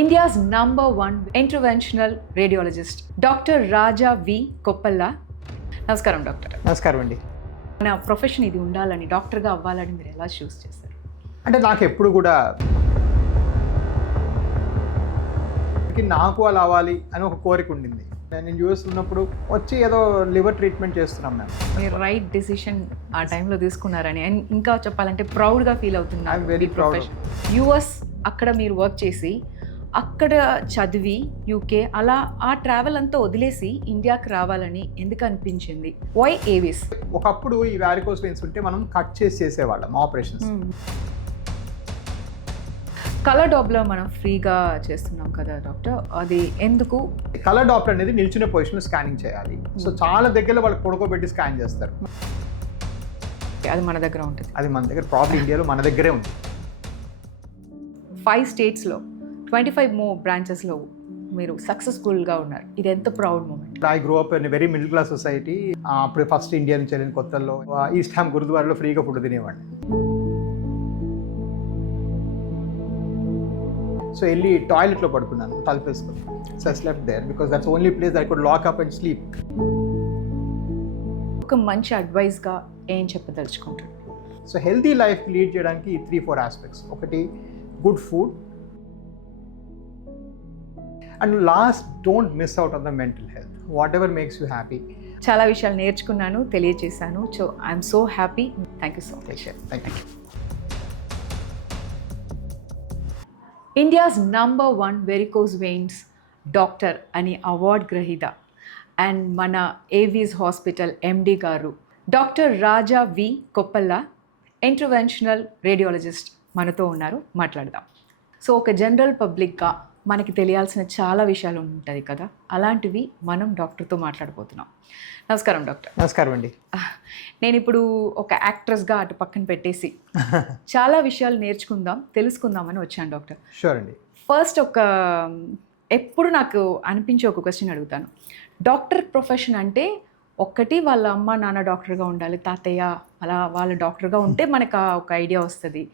India's #1 interventional radiologist, Dr. Raja V. Koppalla. నమస్కారం doctor. నమస్కారం అండి. నా ప్రొఫెషన్ ఇది ఉండాలని, డాక్టర్గా అవ్వాలని మీరు ఎలా చూస్ చేశారు? అంటే నాకు ఎప్పుడు కూడా నాకు అలా అవ్వాలి అని ఒక కోరిక ఉండింది. నేను యూఎస్ ఉన్నప్పుడు వచ్చి ఏదో లివర్ ట్రీట్మెంట్ చేస్తున్నాం మేము. మీరు రైట్ డెసిషన్ ఆ టైంలో తీసుకున్నారని అండ్ ఇంకా చెప్పాలంటే ప్రౌడ్గా ఫీల్ అవుతున్నారు. I'm very proud. యూఎస్ అక్కడ మీరు వర్క్ చేసి అక్కడ చదివి యూకే అలా ఆ ట్రావెల్ అంతా వదిలేసి ఇండియాకి రావాలని ఎందుకు అనిపించింది? వై ఏవిస్? ఒకప్పుడు ఈ వారికోస్ వెయిన్స్ ఉంటే మనం కట్ చేసేవాళ్ళం ఆపరేషన్స్. కలర్ డాప్లర్ మనం ఫ్రీగా చేస్తున్నాం కదా డాక్టర్, అది ఎందుకు? కలర్ డాప్లర్ అనేది నిల్చునే పొజిషన్లో స్కానింగ్ చేయాలి. సో చాలా దగ్గరలో వాళ్ళకి పడుకోబెట్టి స్కాన్ చేస్తారు. అది మన దగ్గర ఉంటుంది. అది మన దగ్గర ప్రాబ్లం ఇండియాలో మన దగ్గరే ఉంది. 5 స్టేట్స్లో 25 more బ్రాంచెస్లో మీరు సక్సెస్ఫుల్గా ఉన్నారు. ఇది ఎంత proud moment. I grow up in very middle class society. అప్పుడు ఫస్ట్ ఇండియా నుంచి వెళ్ళిన కొత్తల్లో ఈస్ట్ హ్యామ్ గురుద్వారాలో ఫ్రీగా ఫుడ్ తినేవాడిని. సో వెళ్ళి టాయిలెట్లో పడుకున్నాను తలుపేసుకొని. So I slept there because that's only place I could lock up and sleep. ఒక మంచి అడ్వైస్గా ఏం చెప్పదలుచుకుంటారు? సో హెల్తీ లైఫ్ లీడ్ చేయడానికి 3-4 ఆస్పెక్ట్స్. ఒకటి good food, and last don't miss out on the mental health. Whatever makes you happy. చాలా విషయాలు నేర్చుకున్నాను, తెలియజేశాను. So I'm so happy. Thank you so much. Thank you. India's #1 varicose veins doctor అని award గ్రహీత and మన Avis hospital MD గారు doctor రాజా వి కొప్పల్ల, interventional radiologist మనతో ఉన్నారు. మాట్లాడదాం. సో ఒక జనరల్ పబ్లిక్గా మనకి తెలియాల్సిన చాలా విషయాలు ఉంటుంది కదా, అలాంటివి మనం డాక్టర్తో మాట్లాడబోతున్నాం. నమస్కారం డాక్టర్. నమస్కారం అండి. నేను ఇప్పుడు ఒక యాక్ట్రెస్గా అటు పక్కన పెట్టేసి చాలా విషయాలు నేర్చుకుందాం, తెలుసుకుందామని వచ్చాను డాక్టర్. షూర్ అండి. ఫస్ట్ ఎప్పుడు నాకు అనిపించే ఒక క్వశ్చన్ అడుగుతాను. డాక్టర్ ప్రొఫెషన్ అంటే ఒక్కటి వాళ్ళ అమ్మ నాన్న డాక్టర్గా ఉండాలి, తాతయ్య అలా వాళ్ళ డాక్టర్గా ఉంటే మనకు ఒక ఐడియా వస్తుంది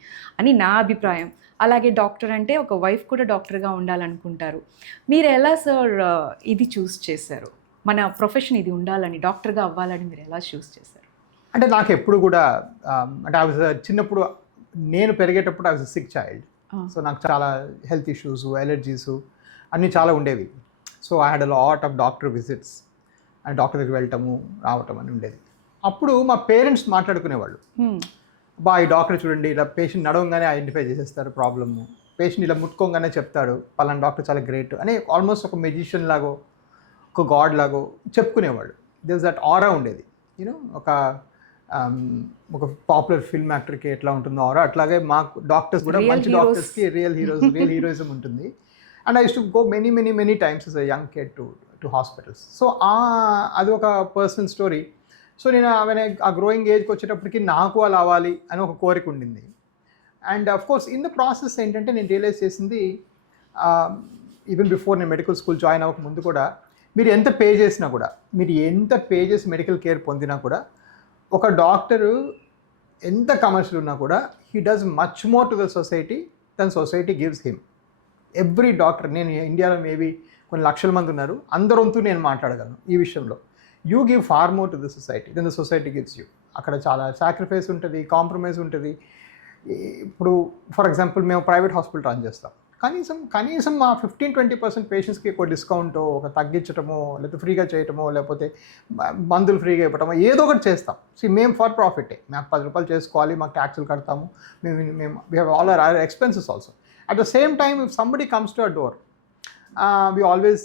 అని నా అభిప్రాయం. అలాగే డాక్టర్ అంటే ఒక వైఫ్ కూడా డాక్టర్గా ఉండాలనుకుంటారు. మీరు ఎలా సార్ ఇది చూస్ చేశారు? మన ప్రొఫెషన్ ఇది ఉండాలని, డాక్టర్గా అవ్వాలని మీరు ఎలా చూస్ చేశారు? అంటే నాకు ఎప్పుడు కూడా అంటే చిన్నప్పుడు నేను పెరిగేటప్పుడు I was sick child. So నాకు చాలా హెల్త్ ఇష్యూస్, ఎలర్జీస్ అన్నీ చాలా ఉండేవి. So I had a lot of doctor visits and doctor దగ్గరికి వెళ్ళటము రావటం అని ఉండేది. అప్పుడు మా పేరెంట్స్ మాట్లాడుకునేవాళ్ళు, ఈ డాక్టర్ చూడండి ఇలా పేషెంట్ నడవంగానే ఐడెంటిఫై చేసేస్తారు ప్రాబ్లము, పేషెంట్ ఇలా ముట్టుకోగానే చెప్తాడు పలానా డాక్టర్ చాలా గ్రేట్ అని, ఆల్మోస్ట్ ఒక మెజిషియన్ లాగో ఒక గాడ్ లాగో చెప్పుకునేవాళ్ళు. దేర్ దట్ ఆరా ఉండేది. యూనో ఒక పాపులర్ ఫిల్మ్ యాక్టర్కి ఎట్లా ఉంటుందో ఆరా, అట్లాగే మాకు డాక్టర్స్ కూడా మంచి డాక్టర్స్కి రియల్ హీరోయిజం ఉంటుంది. And I use to go many times as a young kid to hospitals. So అది ఒక పర్సనల్ స్టోరీ. సో నేను ఆ గ్రోయింగ్ ఏజ్కి వచ్చేటప్పటికి నాకు అలా అవ్వాలి అని ఒక కోరిక ఉండింది. And of course in the process ఏంటంటే నేను రియలైజ్ చేసింది, ఈవెన్ బిఫోర్ నేను మెడికల్ స్కూల్ జాయిన్ అవ్వక ముందు కూడా, మీరు ఎంత పే చేసినా కూడా, మీరు ఎంత పే చేసి మెడికల్ కేర్ పొందినా కూడా, ఒక డాక్టరు ఎంత కమర్షియల్ ఉన్నా కూడా he does much more to the society than society gives him. Every doctor, నేను ఇండియాలో మేబీ కొన్ని లక్షల మంది ఉన్నారు, అందరంతూ నేను మాట్లాడగలను ఈ విషయంలో. You give far more to the society than the society gives you. అక్కడ చాలా సాక్రిఫైస్ ఉంటుంది, కాంప్రమైజ్ ఉంటుంది. ఇప్పుడు ఫర్ ఎగ్జాంపుల్ మేము ప్రైవేట్ హాస్పిటల్ రన్ చేస్తాం. కనీసం మా 15-20% పేషెంట్స్కి ఒక డిస్కౌంటో, ఒక తగ్గించటమో, లేకపోతే ఫ్రీగా చేయటమో, లేకపోతే మందులు ఫ్రీగా ఇవ్వటమో ఏదో ఒకటి చేస్తాం. మేము ఫర్ ప్రాఫిటే, మాకు 10 రూపాయలు చేసుకోవాలి, మాకు ట్యాక్సులు కడతాము, మేము we have all our expenses also. At the same time if somebody comes to a door we always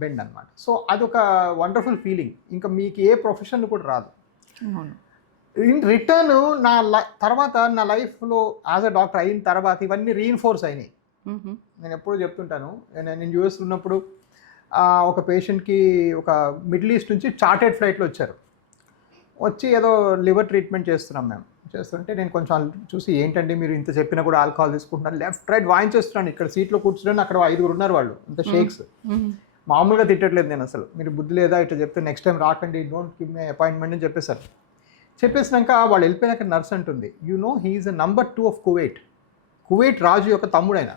bend అనమాట. సో అదొక వండర్ఫుల్ ఫీలింగ్. ఇంకా మీకు ఏ ప్రొఫెషన్ కూడా రాదు. ఇన్ రిటర్న్ తర్వాత నా లైఫ్లో యాజ్ అ డాక్టర్ అయిన తర్వాత ఇవన్నీ రీఇన్ఫోర్స్ అయినాయి. నేను ఎప్పుడు చెప్తుంటాను, నేను యూఎస్ ఉన్నప్పుడు ఒక పేషెంట్కి ఒక మిడిల్ ఈస్ట్ నుంచి చార్టెడ్ ఫ్లైట్లో వచ్చి ఏదో లివర్ ట్రీట్మెంట్ చేస్తున్నాం మేము. చేస్తుంటే నేను కొంచెం చూసి, ఏంటంటే మీరు ఇంత చెప్పినా కూడా ఆల్కహాల్ తీసుకుంటున్నాను, లెఫ్ట్ రైట్ వాయించేస్తున్నాను, ఇక్కడ సీట్లో కూర్చున్నాను, అక్కడ 5 ఉన్నారు వాళ్ళు, అంత షేక్స్. మామూలుగా తిట్టట్లేదు నేను అసలు, మీరు బుద్ధి లేదా ఇట్లా చెప్తే నెక్స్ట్ టైం రాకండి, డోంట్ గివ్ మీ అపాయింట్మెంట్ అని చెప్పేశారు. చెప్పేసినాక వాళ్ళు వెళ్ళిపోయినాక నర్స్ అంటుంది, you know he is number 2 of Kuwait రాజు యొక్క తమ్ముడైన.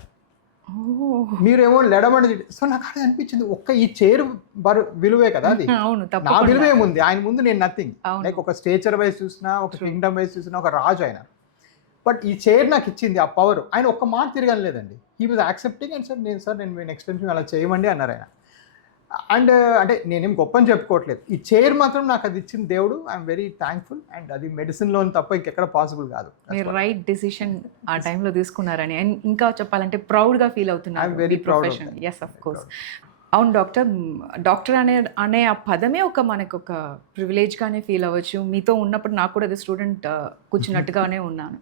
మీరేమో లెడమండి. సో నాకు అది అనిపించింది, ఒక్క ఈ చైర్ విలువే కదా అది. అవును, నా తప్పకుండా. విలువ ఏముంది, ఆయన ముందు నేను నథింగ్. అవును. లైక్ ఒక స్టేచర్ వైజ్ చూసినా, ఒక కింగ్డమ్ వైజ్ చూసినా ఒక రాజు ఆయన. బట్ ఈ చైర్ నాకు ఇచ్చింది ఆ పవర్. ఆయన ఒక్క మాట తిరగని లేదండి. He was accepting and sir నేను నెక్స్ట్ టైం అలా చేయమండి అన్నారు ఆయన. అండ్ అంటే నేనేం గొప్ప అని చెప్పుకోవట్లేదు, ఈ చైర్ మాత్రం నాకు అది ఇచ్చిన దేవుడు. I'm very thankful. అండ్ అది మెడిసిన్లో తప్ప ఇంకెక్కడ పాసిబుల్ కాదు. మీరు రైట్ డిసిషన్ ఆ టైంలో తీసుకున్నారని అండ్ ఇంకా చెప్పాలంటే ప్రౌడ్గా ఫీల్ అవుతున్నారు. I'm very proud of profession. that. Yes, of course. అవును డాక్టర్, డాక్టర్ అనే ఆ పదమే మనకు ఒక ప్రివిలేజ్గానే ఫీల్ అవ్వచ్చు. మీతో ఉన్నప్పుడు నాకు కూడా అది స్టూడెంట్ కూర్చున్నట్టుగానే ఉన్నాను.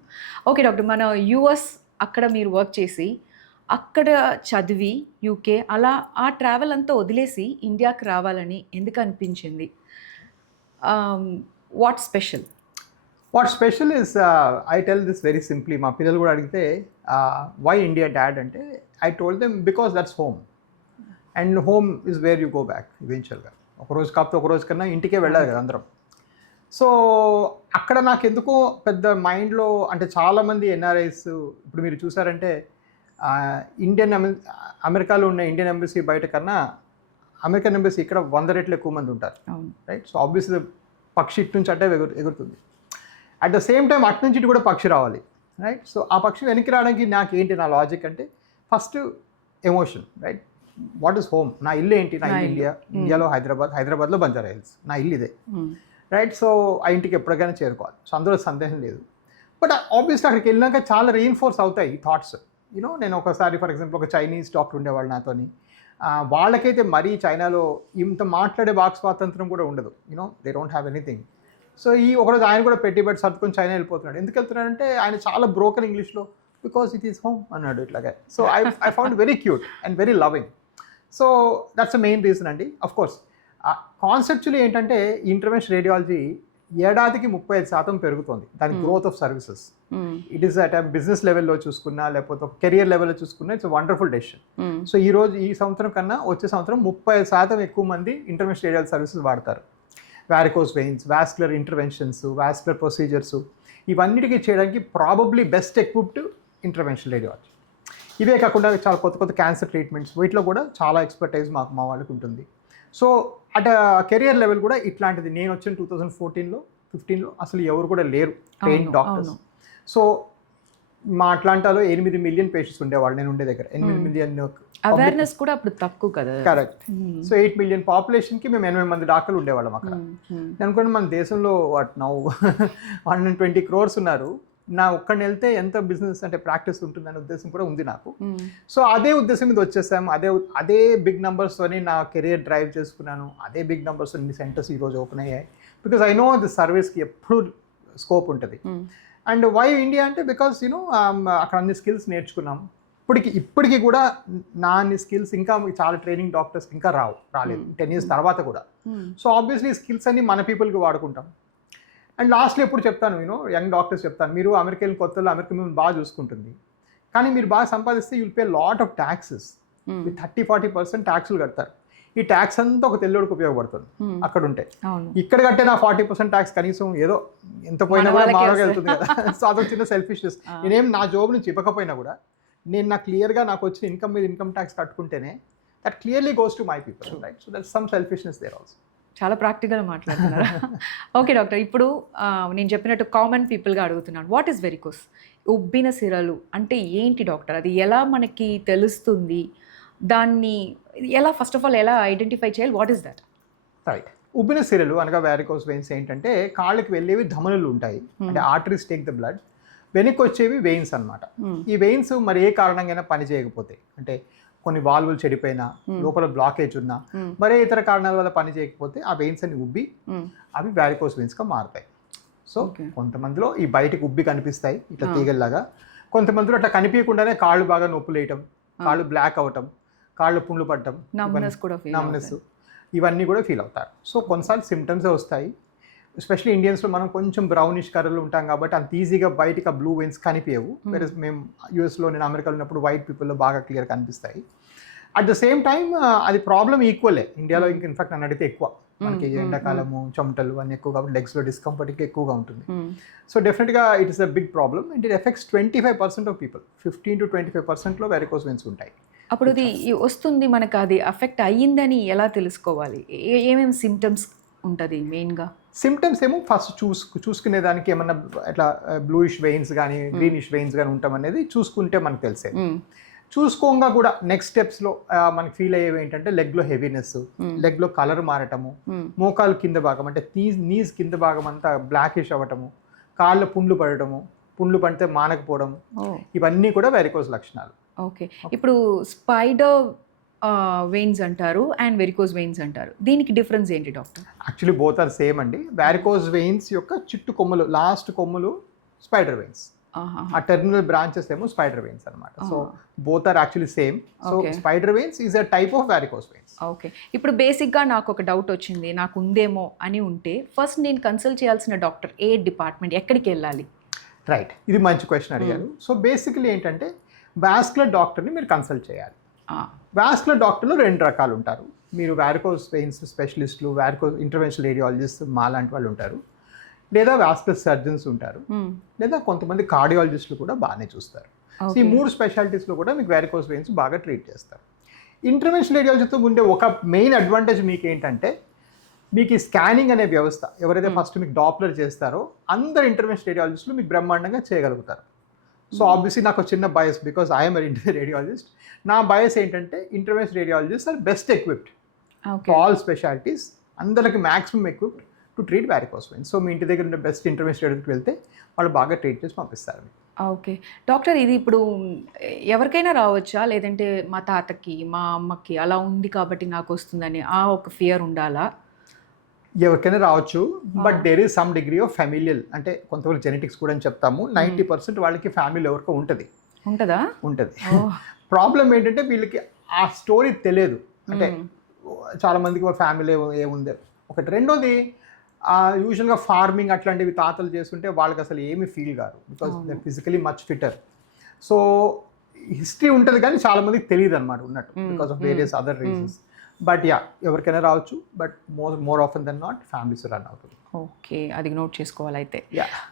ఓకే డాక్టర్, మన యూఎస్ అక్కడ మీరు వర్క్ చేసి అక్కడ చదివి యూకే అలా ఆ ట్రావెల్ అంతా వదిలేసి ఇండియాకి రావాలని ఎందుకు అనిపించింది? What special? What special is, I tell this very simply. మా పిల్లలు కూడా అడిగితే వై ఇండియా డాడ్ అంటే, I told them because that's home. And home is where you go back ఈవెన్చువల్గా. ఒకరోజు కాకపోతే ఒకరోజు కన్నా ఇంటికే వెళ్ళాలి కదా అందరం. సో అక్కడ నాకు ఎందుకో పెద్ద మైండ్లో, అంటే చాలామంది ఎన్ఆర్ఐస్ ఇప్పుడు మీరు చూసారంటే అమెరికాలో ఉన్న ఇండియన్ ఎంబసీ బయట కన్నా అమెరికన్ ఎంబసీ ఇక్కడ 100 రెట్లు ఎక్కువ మంది ఉంటారు, రైట్? సో ఆబ్వియస్లీ పక్షి ఇటు నుంచి అంటే ఎగురుతుంది. అట్ ద సేమ్ టైం అటు నుంచి ఇటు కూడా పక్షి రావాలి, రైట్? సో ఆ పక్షి వెనక్కి రావడానికి నాకు ఏంటి నా లాజిక్ అంటే, first emotion, right? What is home? నా ఇల్లు ఏంటి? నా ఇల్లు ఇండియాలో హైదరాబాద్లో బంజారా హిల్స్, నా ఇల్లు ఇదే, రైట్? సో ఆ ఇంటికి ఎప్పటికైనా చేరుకోవాలి. సో అందులో సందేహం లేదు. బట్ ఆబ్వియస్లీ అక్కడికి వెళ్ళినాక చాలా రీఇన్ఫోర్స్ అవుతాయి ఈ థాట్స్. నేను ఒకసారి ఫర్ ఎగ్జాంపుల్ ఒక చైనీస్ డాక్టర్ ఉండేవాళ్ళు నాతోని. వాళ్ళకైతే మరీ చైనాలో ఇంత మాట్లాడే వాక్ స్వాతంత్రం కూడా ఉండదు. They don't have anything. So ఒకరోజు ఆయన కూడా పెట్టి సర్దుకొని చైనా వెళ్ళిపోతున్నాడు. ఎందుకు వెళ్తున్నాడంటే ఆయన చాలా బ్రోకన్ ఇంగ్లీష్లో బికాస్ ఇట్ ఈస్ హోమ్ అన్నాడు ఇట్లాగే. So I found very cute and very loving. So that's the main reason అండి. అఫ్ కోర్స్ కాన్సెప్చువల్లీ ఏంటంటే ఇంటర్వెన్షన్ రేడియాలజీ ఏడాదికి 35% పెరుగుతుంది దాని growth of services. It is at business లెవెల్లో చూసుకున్నా లేకపోతే కెరియర్ లెవెల్లో చూసుకున్నా ఇట్స్ వండర్ఫుల్ డెసిషన్. సో ఈ సంవత్సరం కన్నా వచ్చే సంవత్సరం 30% ఎక్కువ మంది ఇంటర్వెన్షన్ రేడియాలజీ సర్వీసెస్ వాడతారు. Varicose veins, vascular interventions, vascular procedures, ఇవన్నిటికీ చేయడానికి probably best equipped intervention radiology. ఇవే కాకుండా చాలా కొత్త క్యాన్సర్ ట్రీట్మెంట్స్, వీటిలో కూడా చాలా ఎక్స్పర్టైజ్ మా వాళ్ళకి ఉంటుంది. సో అట్ కెరియర్ లెవెల్ కూడా ఇట్లాంటిది. నేను వచ్చిన 2014-15లో అసలు ఎవరు కూడా లేరు ట్రైన్ డాక్టర్స్. సో మా అట్లాంటాలో 8 మిలియన్ పేషెంట్స్ ఉండేవాళ్ళు నేను ఉండే దగ్గర. 8 మిలియన్ అవేర్నెస్ కూడా అప్పుడు తక్కువ కదా. కరెక్ట్. సో 8 మిలియన్ పాపులేషన్కి మేము 80 మంది డాక్టర్లు ఉండేవాళ్ళం అక్కడ. నేను అనుకోండి మన దేశంలో నౌ 120 crores ఉన్నారు. నా ఒక్కడిని వెళ్తే ఎంత బిజినెస్ అంటే ప్రాక్టీస్ ఉంటుందనే ఉద్దేశం కూడా ఉంది నాకు. సో అదే ఉద్దేశం మీద వచ్చేసాము. అదే బిగ్ నెంబర్స్తోని నా కెరియర్ డ్రైవ్ చేసుకున్నాను. అదే బిగ్ నెంబర్స్ సెంటర్స్ ఈరోజు ఓపెన్ అయ్యాయి. బికాజ్ ఐ నో ది సర్వీస్కి ఎప్పుడు స్కోప్ ఉంటుంది. అండ్ వై ఇండియా అంటే బికాస్ అక్కడ అన్ని స్కిల్స్ నేర్చుకున్నాము. ఇప్పటికీ కూడా నా అన్ని స్కిల్స్ ఇంకా చాలా ట్రైనింగ్ డాక్టర్స్కి ఇంకా రాలేదు 10 years తర్వాత కూడా. సో ఆబ్వియస్లీ స్కిల్స్ అన్ని మన పీపుల్కి వాడుకుంటాం. అండ్ లాస్ట్లో ఎప్పుడు చెప్తాను, యంగ్ డాక్టర్స్ చెప్తాను, మీరు అమెరికా వెళ్ళిన కొత్తలో అమెరికా మిమ్మల్ని బాగా చూసుకుంటుంది, కానీ మీరు బాగా సంపాదిస్తే you'll pay lot of taxes. 30-40% ట్యాక్సులు కడతారు. ఈ ట్యాక్స్ అంతా ఒక తెల్లోడికి ఉపయోగపడుతుంది అక్కడ ఉంటే. ఇక్కడ కట్టే నా 40% ట్యాక్స్ కనీసం ఏదో ఎంత పోయినా కూడా మామూలుగా వెళ్తుంది కదా. సో అదొక చిన్న సెల్ఫిష్నెస్. నేనేం నా జాబ్ నుంచి ఇవ్వకపోయినా కూడా నేను క్లియర్గా నాకు వచ్చిన ఇన్కమ్ మీద ఇన్కమ్ ట్యాక్స్ కట్టుకుంటేనే that clearly goes to my people, right? So that's some selfishness there also. చాలా ప్రాక్టికల్గా మాట్లాడుతున్నారు. ఓకే డాక్టర్, ఇప్పుడు నేను చెప్పినట్టు కామన్ పీపుల్గా అడుగుతున్నాను, వాట్ ఈస్ వెరికోస్? ఉబ్బిన సిరలు అంటే ఏంటి డాక్టర్? అది ఎలా మనకి తెలుస్తుంది? దాన్ని ఎలా ఫస్ట్ ఆఫ్ ఆల్ ఎలా ఐడెంటిఫై చేయాలి? What is that? రైట్. ఉబ్బిన సిరలు అనగా వారికోస్ వెయిన్స్ ఏంటంటే కాళ్ళకి వెళ్ళేవి ధమనులు ఉంటాయి, అంటే ఆర్టరీస్ టేక్ ద బ్లడ్. వెనక్కి వచ్చేవి వెయిన్స్ అనమాట. ఈ వెయిన్స్ మరి ఏ కారణంగా పని చేయకపోతే, అంటే కొన్ని వాల్వులు చెడిపోయినా, లోపల బ్లాకేజ్ ఉన్నా, మరే ఇతర కారణాల వల్ల పని చేయకపోతే ఆ వెయిన్స్ అన్ని ఉబ్బి అవి వారికోస్ వెయిన్స్గా మారుతాయి. సో కొంతమందిలో ఈ బయటకు ఉబ్బి కనిపిస్తాయి ఇట్లా తీగల్లాగా. కొంతమందిలో అట్లా కనిపించకుండానే కాళ్ళు బాగా నొప్పులు వేయటం, కాళ్ళు బ్లాక్ అవటం, కాళ్ళు పుండ్లు పడటం, నమ్నెస్, ఇవన్నీ కూడా ఫీల్ అవుతారు. సో కొన్నిసార్లు సిమ్టమ్సే వస్తాయి. ఎస్పెషల్లీ ఇండియన్స్లో మనం కొంచెం బ్రౌనిష్ కలర్లో ఉంటాం కాబట్టి అంత ఈజీగా బయటకు ఆ బ్లూ వెయిన్స్ కనిపించవు. వేరే మేము యూఎస్లో, నేను అమెరికాలో ఉన్నప్పుడు వైట్ పీపుల్లో బాగా క్లియర్ కనిపిస్తాయి. అట్ ద సేమ్ టైమ్ అది ప్రాబ్లం ఈక్వలే ఇండియాలో, ఇంకా ఇన్ఫాక్ట్ నన్ను అడిగితే ఎక్కువ. మనకి ఎండాకాలము చెమటలు అన్నీ ఎక్కువ కాబట్టి లెగ్స్లో డిస్కంఫర్ట్ ఎక్కువగా ఉంటుంది. సో డెఫినెట్గా it is a big problem and it affects 25% of people. 15 to 25%లో వెరికోస్ వెయిన్స్ ఉంటాయి. అప్పుడు ఇది వస్తుంది మనకు, అది అఫెక్ట్ అయ్యిందని ఎలా తెలుసుకోవాలి? ఏమేమి సిమ్టమ్స్ ఉంటుంది మెయిన్గా? సిమ్టమ్స్ ఏమో ఫస్ట్ చూసుకునే దానికి ఏమన్నా అట్లా బ్లూయిష్ వెయిన్స్ కానీ గ్రీనిష్ వెయిన్స్ కానీ ఉంటాం అనేది చూసుకుంటే మనకు తెలిసేది. చూసుకోగా కూడా నెక్స్ట్ స్టెప్స్లో మనకి ఫీల్ అయ్యేవి ఏంటంటే లెగ్లో హెవీనెస్, లెగ్లో కలర్ మారటము, మోకాలు కింద భాగం అంటే నీస్ కింద భాగం అంతా బ్లాకిష్ అవ్వటము, కాళ్ళ పుండ్లు పడటము, పుండ్లు పడితే మానకపోవడం, ఇవన్నీ కూడా వెరికోస్ లక్షణాలు. ఓకే, ఇప్పుడు స్పైడర్ వెయిన్స్ అంటారు అండ్ వెరికోస్ వెయిన్స్ అంటారు, దీనికి డిఫరెన్స్ ఏంటి doctor? Actually both are same అండి. వెరికోస్ వెయిన్స్ యొక్క చుట్టు కొమ్ములు, లాస్ట్ కొమ్ములు స్పైడర్ వెయిన్స్, ఆ టెర్మినల్ బ్రాంచెస్ ఏమో స్పైడర్ వెయిన్స్ అనమాట. So both are actually same. So spider veins is a type of varicose veins. Okay, ఇప్పుడు బేసిక్గా నాకు ఒక డౌట్ వచ్చింది, నాకు ఉందేమో అని ఉంటే ఫస్ట్ నేను కన్సల్ట్ చేయాల్సిన డాక్టర్ ఏ డిపార్ట్మెంట్, ఎక్కడికి వెళ్ళాలి? రైట్, ఇది మంచి క్వశ్చన్ అడిగారు. సో బేసికలీ ఏంటంటే వాస్కులర్ డాక్టర్ని మీరు కన్సల్ట్ చేయాలి. వాస్కులర్ డాక్టర్లో 2 రకాలు ఉంటారు. మీరు వారికోస్ వెయిన్స్ స్పెషలిస్టులు, వారికోస్ ఇంటర్వెన్షనల్ రేడియాలజిస్ట్ మాలాంటి వాళ్ళు ఉంటారు, లేదా వాస్కులర్ సర్జన్స్ ఉంటారు, లేదా కొంతమంది కార్డియాలజిస్టులు కూడా బాగానే చూస్తారు. సో ఈ 3 స్పెషాలిటీస్లో కూడా మీకు వారికోస్ వెయిన్స్ బాగా ట్రీట్ చేస్తారు. ఇంటర్వెన్షనల్ రేడియాలజీతో ఉండే ఒక మెయిన్ అడ్వాంటేజ్ మీకు ఏంటంటే మీకు ఈ స్కానింగ్ అనే వ్యవస్థ ఎవరైతే ఫస్ట్ మీకు డాప్లర్ చేస్తారో అందరు ఇంటర్వెన్షనల్ రేడియాలజిస్టులు మీకు బ్రహ్మాండంగా చేయగలుగుతారు. సో ఆబ్వియస్లీ నాకు చిన్న bias, because I'm interventional radiologist. నా బయస్ ఏంటంటే interventional radiologist are best equipped all specialities, అందరికి maximum equipped to treat varicose veins. So మీ ఇంటి దగ్గర ఉన్న బెస్ట్ ఇంటర్వెన్షనల్ రేడియాలజిస్ట్కి వెళ్తే వాళ్ళు బాగా ట్రీట్ చేసి పంపిస్తారు. ఓకే డాక్టర్, ఇది ఇప్పుడు ఎవరికైనా రావచ్చా, లేదంటే మా తాతకి మా అమ్మకి అలా ఉంది కాబట్టి నాకు వస్తుందని ఆ ఒక ఫియర్ ఉండాలా? ఎవరికైనా రావచ్చు, but there is some degree of familial, అంటే కొంతవరకు జెనెటిక్స్ కూడా అని చెప్తాము. 90% వాళ్ళకి ఫ్యామిలీ ఎవరికో ఉంటుంది. ప్రాబ్లం ఏంటంటే వీళ్ళకి ఆ స్టోరీ తెలియదు. అంటే చాలా మందికి వాళ్ళ ఫ్యామిలీ ఏముంది ఒకటి. రెండోది యూజువల్గా ఫార్మింగ్ అట్లాంటివి తాతలు చేస్తుంటే వాళ్ళకి అసలు ఏమీ ఫీల్ కాదు, because they physically much fitter. So history ఉంటుంది కానీ చాలా మందికి తెలియదు అనమాట ఉన్నట్టు, because of various other reasons. But yeah, ఎవరికైనా రావచ్చు, but more often than not families run అవుతుంది. ఓకే, అది నోట్ చేసుకోవాలి అయితే.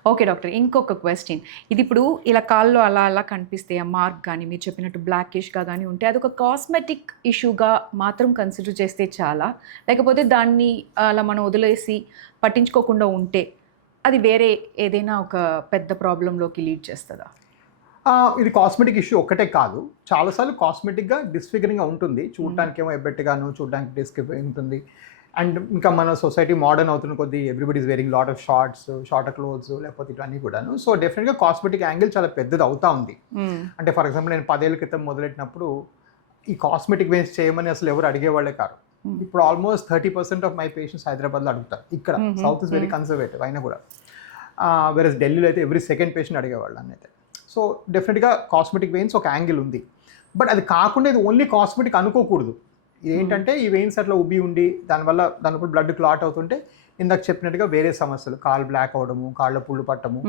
ఓకే డాక్టర్, ఇంకొక క్వశ్చన్. ఇది ఇప్పుడు ఇలా కాల్లో అలా అలా కనిపిస్తే ఆ మార్క్ కానీ మీరు చెప్పినట్టు బ్లాకిష్గా కానీ ఉంటే అది ఒక కాస్మెటిక్ ఇష్యూగా మాత్రం కన్సిడర్ చేస్తే చాలా, లేకపోతే దాన్ని అలా మనం వదిలేసి పట్టించుకోకుండా ఉంటే అది వేరే ఏదైనా ఒక పెద్ద ప్రాబ్లంలోకి లీడ్ చేస్తుందా? ఇది కాస్మెటిక్ ఇష్యూ ఒక్కటే కాదు, చాలాసార్లు కాస్మెటిక్గా డిస్ఫిగరింగ్గా ఉంటుంది. చూడటానికి ఏమో ఎబ్బెట్టుగాను, చూడడానికి డిస్క్ ఉంటుంది. అండ్ ఇంకా మన సొసైటీ మోడర్న్ అవుతున్న కొద్దీ everybody is wearing lot of shorter clothes, లేకపోతే ఇవన్నీ కూడాను. సో డెఫినెట్గా కాస్మెటిక్ యాంగిల్ చాలా పెద్దది అవుతా ఉంది. అంటే ఫర్ ఎగ్జాంపుల్ నేను 10 ఏళ్ళ క్రితం మొదలెట్టినప్పుడు ఈ కాస్మెటిక్ వేస్ చేయమని అసలు ఎవరు అడిగేవాళ్ళే కాదు. ఇప్పుడు ఆల్మోస్ట్ 30% ఆఫ్ మై పేషెంట్స్ హైదరాబాద్లో అడుగుతారు. ఇక్కడ సౌత్ ఇస్ వెరీ కన్సర్వేటివ్ అయినా కూడా, వేరేస్ ఢిల్లీలో అయితే ఎవ్రీ సెకండ్ పేషెంట్ అడిగేవాళ్ళు అన్నైతే. సో డెఫినెట్గా కాస్మెటిక్ వెయిన్స్ ఒక యాంగిల్ ఉంది, బట్ అది కాకుండా ఇది ఓన్లీ కాస్మెటిక్ అనుకోకూడదు. ఏంటంటే ఈ వెయిన్స్ అట్లా ఉబ్బి ఉండి దానిపై బ్లడ్ క్లాట్ అవుతుంటే ఇందాక చెప్పినట్టుగా వేరే సమస్యలు, కాళ్ళు బ్లాక్ అవ్వడము, కాళ్ళ పుళ్ళు పట్టము,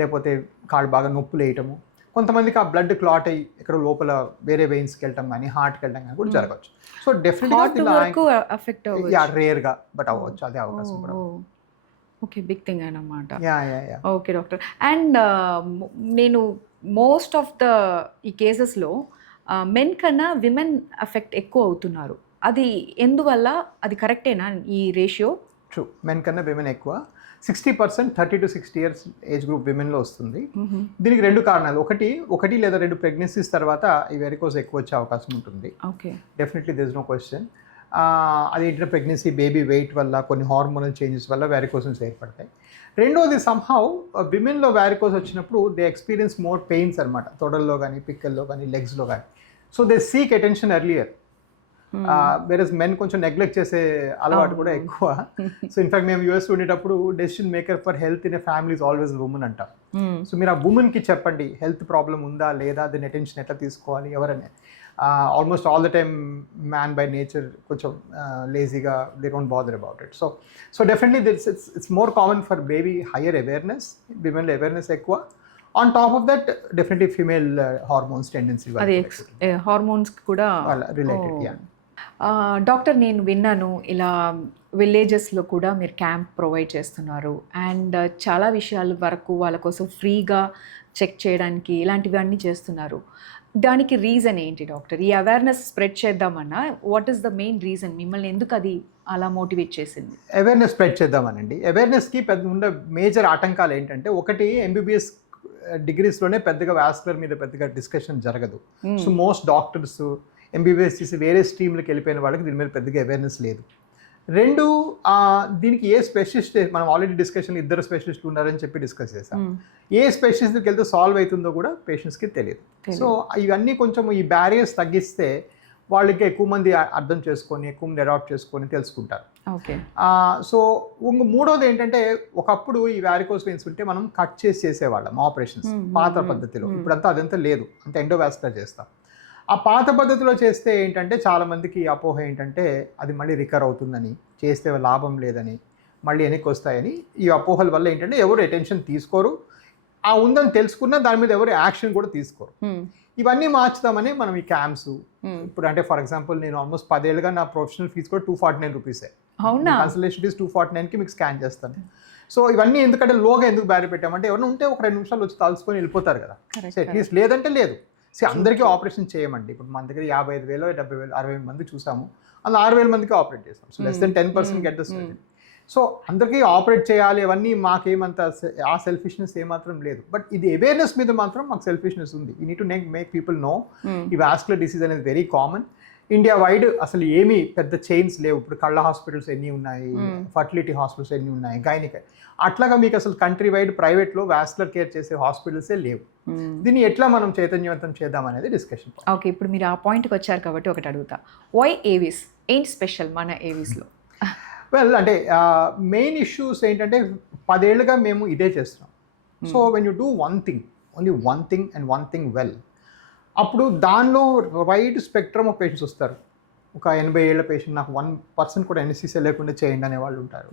లేకపోతే కాళ్ళు బాగా నొప్పులు వేయటము, కొంతమందికి ఆ బ్లడ్ క్లాట్ అయ్యి ఇక్కడ లోపల వేరే వెయిన్స్కి వెళ్ళటం కానీ హార్ట్కి వెళ్ళడం కానీ కూడా జరగవచ్చు. సో డెఫినెట్గా రేర్గా బట్ అవ్వచ్చు, అదే అవకాశం కూడా. ఓకే, బిగ్ థింగ్ అన్నమాట. ఓకే డాక్టర్, అండ్ నేను మోస్ట్ ఆఫ్ ద ఈ కేసెస్లో మెన్ కన్నా విమెన్ ఎఫెక్ట్ ఎక్కువ అవుతున్నారు, అది ఎందువల్ల? అది కరెక్టేనా ఈ రేషియో? ట్రూ, మెన్ కన్నా విమెన్ ఎక్కువ. 60% 30 to 60 years ఏజ్ గ్రూప్ విమెన్లో వస్తుంది. దీనికి 2 కారణాలు. ఒకటి లేదా 2 ప్రెగ్నెన్సీస్ తర్వాత ఈ వెరికోస్ ఎక్కువ వచ్చే అవకాశం ఉంటుంది. Okay, definitely this no question. అదేంటంటే ప్రెగ్నెన్సీ, బేబీ వెయిట్ వల్ల, కొన్ని హార్మోనల్ చేంజెస్ వల్ల వెరికోసెస్ ఏర్పడతాయి. రెండోది సమ్హౌ విమెన్లో వ్యారికోస్ వచ్చినప్పుడు దే ఎక్స్పీరియన్స్ మోర్ పెయిన్స్ అనమాట, తొడల్లో కానీ, పిక్కల్లో కానీ, లెగ్స్లో కానీ. So they seek attention earlier. Whereas men కొంచెం నెగ్లెక్ట్ చేసే అలవాటు కూడా ఎక్కువ. సో ఇన్ఫాక్ట్ మేము యూఎస్ ఉండేటప్పుడు decision maker for health in a family is always woman అంటాం. సో మీరు ఆ ఉమెన్కి చెప్పండి హెల్త్ ప్రాబ్లం ఉందా లేదా, దాని అటెన్షన్ ఎట్లా తీసుకోవాలి ఎవరనే. Almost all the time man by nature కొంచెం లేజీగా, they don't bother about it. So definitely it's more common for baby, higher awareness, విమెన్లో అవేర్నెస్ ఎక్కువ. On top of that definitely female hormones tendency, అది hormones కూడా related. Doctor నేను విన్నాను ఇలా విలేజెస్లో కూడా మీరు క్యాంప్ ప్రొవైడ్ చేస్తున్నారు అండ్ చాలా విషయాల వరకు వాళ్ళ కోసం ఫ్రీగా చెక్ చేయడానికి ఇలాంటివన్నీ చేస్తున్నారు. దానికి రీజన్ ఏంటి డాక్టర్? ఈ అవేర్నెస్ స్ప్రెడ్ చేద్దామన్నా what is the main reason? మిమ్మల్ని ఎందుకు అది అలా మోటివేట్ చేసింది? Awareness spread చేద్దామనండి. అవేర్నెస్కి పెద్ద ఉండే మేజర్ ఆటంకాలు ఏంటంటే, ఒకటి ఎంబీబీఎస్ డిగ్రీస్లోనే పెద్దగా వాస్కులర్ మీద పెద్దగా డిస్కషన్ జరగదు. సో మోస్ట్ డాక్టర్స్ ఎంబీబీఎస్ చేసి వేరే స్ట్రీమ్లకు వెళ్ళిపోయిన వాళ్ళకి దీని మీద పెద్దగా అవేర్నెస్ లేదు. రెండు, దీనికి ఏ స్పెషలిస్ట్, మనం ఆల్రెడీ డిస్కషన్ ఇద్దరు స్పెషలిస్టులు ఉన్నారని చెప్పి డిస్కస్ చేసాం. ఏ స్పెషలిస్ట్కి వెళ్తే సాల్వ్ అవుతుందో కూడా పేషెంట్స్కి తెలియదు. సో ఇవన్నీ కొంచెం ఈ బ్యారియర్స్ తగ్గిస్తే వాళ్ళకి ఎక్కువ మంది అర్థం చేసుకొని ఎక్కువ మంది అడాప్ట్ చేసుకొని తెలుసుకుంటారు. ఓకే. సో మూడోది ఏంటంటే, ఒకప్పుడు ఈ వ్యారికోస్ వెయిన్స్ ఉంటే మనం కట్ చేసేవాళ్ళం ఆపరేషన్స్ పాత పద్ధతిలో. ఇప్పుడంతా అదంతా లేదు, అంత ఎండోవాస్కులర్ చేస్తాం. ఆ పాత పద్ధతిలో చేస్తే ఏంటంటే చాలామందికి అపోహ ఏంటంటే అది మళ్ళీ రికవర్ అవుతుందని, చేస్తే లాభం లేదని, మళ్ళీ వెనక్కి వస్తాయని. ఈ అపోహల వల్ల ఏంటంటే ఎవరు అటెన్షన్ తీసుకోరు, ఆ ఉందని తెలుసుకున్నా దాని మీద ఎవరు యాక్షన్ కూడా తీసుకోరు. ఇవన్నీ మార్చుదామని మనం ఈ క్యాంప్స్, ఇప్పుడు అంటే ఫర్ ఎగ్జాంపుల్ నేను ఆల్మోస్ట్ 10 ఏళ్ళుగా నా ప్రొఫెషనల్ ఫీజు కూడా 249 రూపీసే. అవునా? కన్సల్టేషన్ ఫీజ్ 249కి మీకు స్కాన్ చేస్తాను. సో ఇవన్నీ ఎందుకంటే లోగా ఎందుకు బ్యారీ పెట్టామంటే, ఎవరైనా ఉంటే ఒక 2 నిమిషాలు వచ్చి తలుసుకొని వెళ్ళిపోతారు కదా. సో అట్లీస్ట్ లేదంటే లేదు. సో అందరికీ ఆపరేషన్ చేయమండి. ఇప్పుడు మన దగ్గర 55,000, 70,000, 60,000 మంది చూసాము, అందులో 6,000 మందికి ఆపరేట్ చేస్తాం. So less than 10% get the surgery. So అందరికీ ఆపరేట్ చేయాలి అవన్నీ మాకేమంత ఆ సెల్ఫిష్నెస్ ఏమాత్రం లేదు. బట్ ఇది అవేర్నెస్ మీద మాత్రం మాకు సెల్ఫిష్నెస్ ఉంది. You need to make people know ఈ వాస్కులర్ డిసీజ్ అనేది వెరీ కామన్. ఇండియా వైడ్ అసలు ఏమీ పెద్ద చైన్స్ లేవు. ఇప్పుడు కళ్ళ హాస్పిటల్స్ ఎన్ని ఉన్నాయి, ఫర్టిలిటీ హాస్పిటల్స్ ఎన్ని ఉన్నాయి, గైనిక్, అట్లాగా మీకు అసలు కంట్రీ వైడ్ ప్రైవేట్లో వాస్కులర్ కేర్ చేసే హాస్పిటల్సే లేవు. దీన్ని ఎట్లా మనం చైతన్యవంతం చేద్దాం అనేది డిస్కషన్. ఓకే, ఇప్పుడు మీరు ఆ పాయింట్కి వచ్చారు కాబట్టి ఒకటి అడుగుతా. Why Avis? ఏంటి స్పెషల్ మన ఏవిస్లో? వెల్, అంటే మెయిన్ ఇష్యూస్ ఏంటంటే 10 ఏళ్ళుగా మేము ఇదే చేస్తున్నాం. So when you do one thing, only one thing and one thing well, అప్పుడు దానిలో వైడ్ స్పెక్ట్రమ్ ఆఫ్ పేషెంట్స్ వస్తారు. ఒక 80 ఏళ్ళ పేషెంట్ నాకు 1% కూడా ఎన్ఎస్సీసీ లేకుండా చేయండి అనే వాళ్ళు ఉంటారు.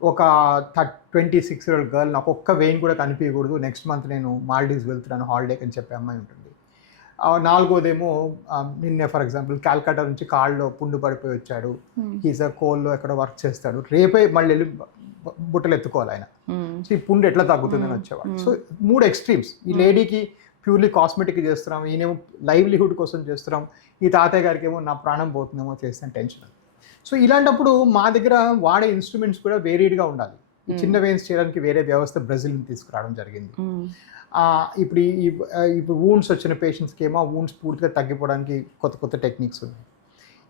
ఒక 26 year old గర్ల్, నాకు ఒక్క వెయిన్ కూడా కనిపించకూడదు, నెక్స్ట్ మంత్ నేను మాల్డీవ్స్ వెళ్తున్నాను హాలిడేకి అని చెప్పే అమ్మాయి ఉంటుంది. నాలుగోదేమో నిన్నే ఫర్ ఎగ్జాంపుల్ క్యాల్కటా నుంచి కాళ్ళలో పుండు పడిపోయి వచ్చాడు, హీజ్ కోల్లో ఎక్కడ వర్క్ చేస్తాడు, రేపే మళ్ళీ వెళ్ళి బుట్టలు ఎత్తుకోవాలి ఆయన. సో ఈ పుండు ఎట్లా తగ్గుతుందని వచ్చేవాడు. So 3 extremes. ఈ లేడీకి ప్యూర్లీ కాస్మెటిక్ చేస్తున్నాం, ఈయనేమో లైవ్లీహుడ్ కోసం చేస్తున్నాం, ఈ తాతయ్య గారికి ఏమో నా ప్రాణం పోతుందేమో చేస్తాను టెన్షన్. సో ఇలాంటప్పుడు మా దగ్గర వాడే ఇన్స్ట్రుమెంట్స్ కూడా వేరీడ్గా ఉండాలి. చిన్న వెయిన్స్ చేయడానికి వేరే వ్యవస్థ బ్రెజిల్ నుంచి తీసుకురావడం జరిగింది. ఇప్పుడు వూండ్స్ వచ్చిన పేషెంట్స్కి ఏమో వూండ్స్ పూర్తిగా తగ్గిపోవడానికి కొత్త కొత్త టెక్నిక్స్ ఉన్నాయి.